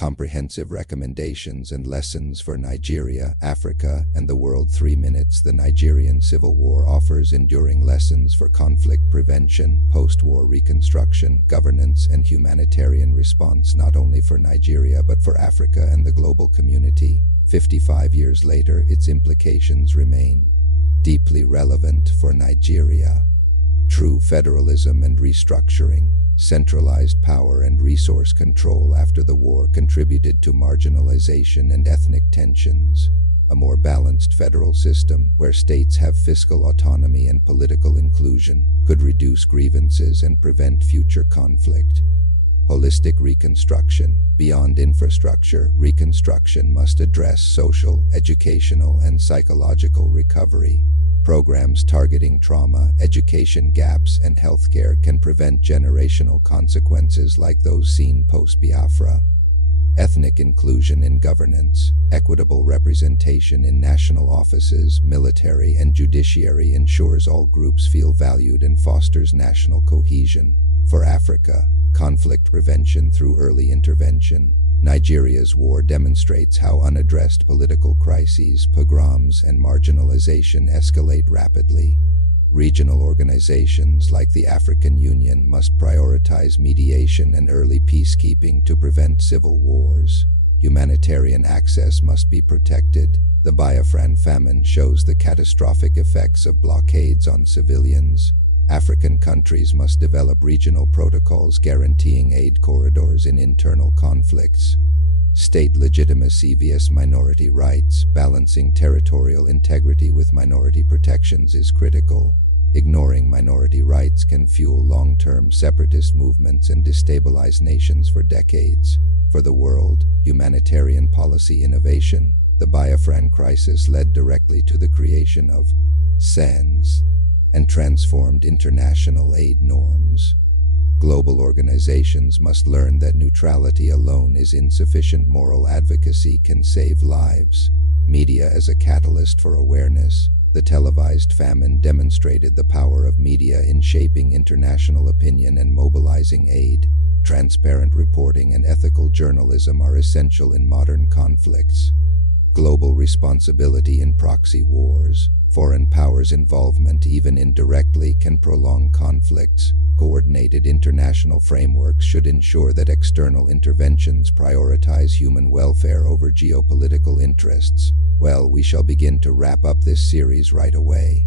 Comprehensive recommendations and lessons for Nigeria, Africa, and the world. 3 minutes. The Nigerian Civil War offers enduring lessons for conflict prevention, post-war reconstruction, governance, and humanitarian response, not only for Nigeria but for Africa and the global community. 55 years later, its implications remain deeply relevant for Nigeria. True federalism and restructuring. Centralized power and resource control after the war contributed to marginalization and ethnic tensions. A more balanced federal system, where states have fiscal autonomy and political inclusion, could reduce grievances and prevent future conflict. Holistic reconstruction. Beyond infrastructure, reconstruction must address social, educational, and psychological recovery. Programs targeting trauma, education gaps, and healthcare can prevent generational consequences like those seen post-Biafra. Ethnic inclusion in governance. Equitable representation in national offices, military, and judiciary ensures all groups feel valued and fosters national cohesion. For Africa, conflict prevention through early intervention. Nigeria's war demonstrates how unaddressed political crises, pogroms, and marginalization escalate rapidly. Regional organizations like the African Union must prioritize mediation and early peacekeeping to prevent civil wars. Humanitarian access must be protected. The Biafran famine shows the catastrophic effects of blockades on civilians. African countries must develop regional protocols guaranteeing aid corridors in internal conflicts. State legitimacy vs. minority rights. Balancing territorial integrity with minority protections is critical. Ignoring minority rights can fuel long-term separatist movements and destabilize nations for decades. For the world, humanitarian policy innovation. The Biafran crisis led directly to the creation of SANS and transformed international aid norms. Global organizations must learn that neutrality alone is insufficient. Moral advocacy can save lives. Media as a catalyst for awareness. The televised famine demonstrated the power of media in shaping international opinion and mobilizing aid. Transparent reporting and ethical journalism are essential in modern conflicts. Global responsibility in proxy wars. Foreign powers' involvement, even indirectly, can prolong conflicts. Coordinated international frameworks should ensure that external interventions prioritize human welfare over geopolitical interests. Well, we shall begin to wrap up this series right away.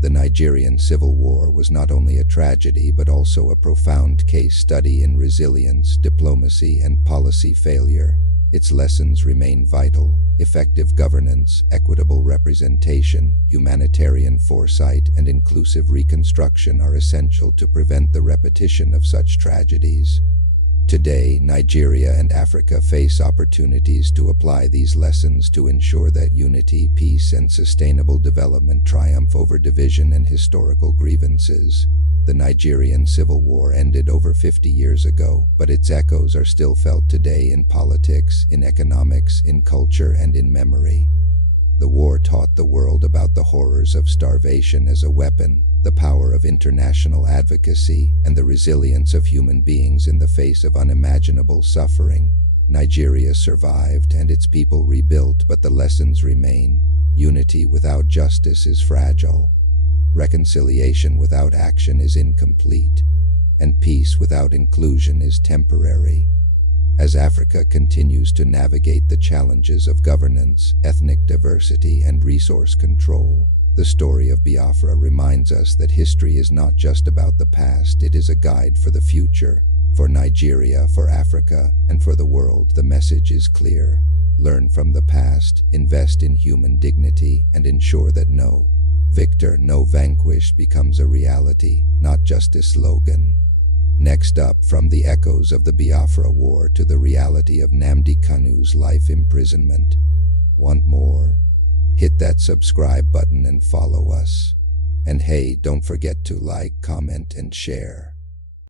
The Nigerian Civil War was not only a tragedy but also a profound case study in resilience, diplomacy, and policy failure. Its lessons remain vital. Effective governance, equitable representation, humanitarian foresight, and inclusive reconstruction are essential to prevent the repetition of such tragedies. Today, Nigeria and Africa face opportunities to apply these lessons to ensure that unity, peace, and sustainable development triumph over division and historical grievances. The Nigerian Civil War ended over 50 years ago, but its echoes are still felt today in politics, in economics, in culture, and in memory. The war taught the world about the horrors of starvation as a weapon, the power of international advocacy, and the resilience of human beings in the face of unimaginable suffering. Nigeria survived and its people rebuilt, but the lessons remain. Unity without justice is fragile. Reconciliation without action is incomplete, and peace without inclusion is temporary. As Africa continues to navigate the challenges of governance, ethnic diversity, and resource control, the story of Biafra reminds us that history is not just about the past, it is a guide for the future. For Nigeria, for Africa, and for the world, the message is clear. Learn from the past, invest in human dignity, and ensure that no victor, no vanquished becomes a reality, not just a slogan. Next up, from the echoes of the Biafra War to the reality of Nnamdi Kanu's life imprisonment. Want more? Hit that subscribe button and follow us. And hey, don't forget to like, comment, and share.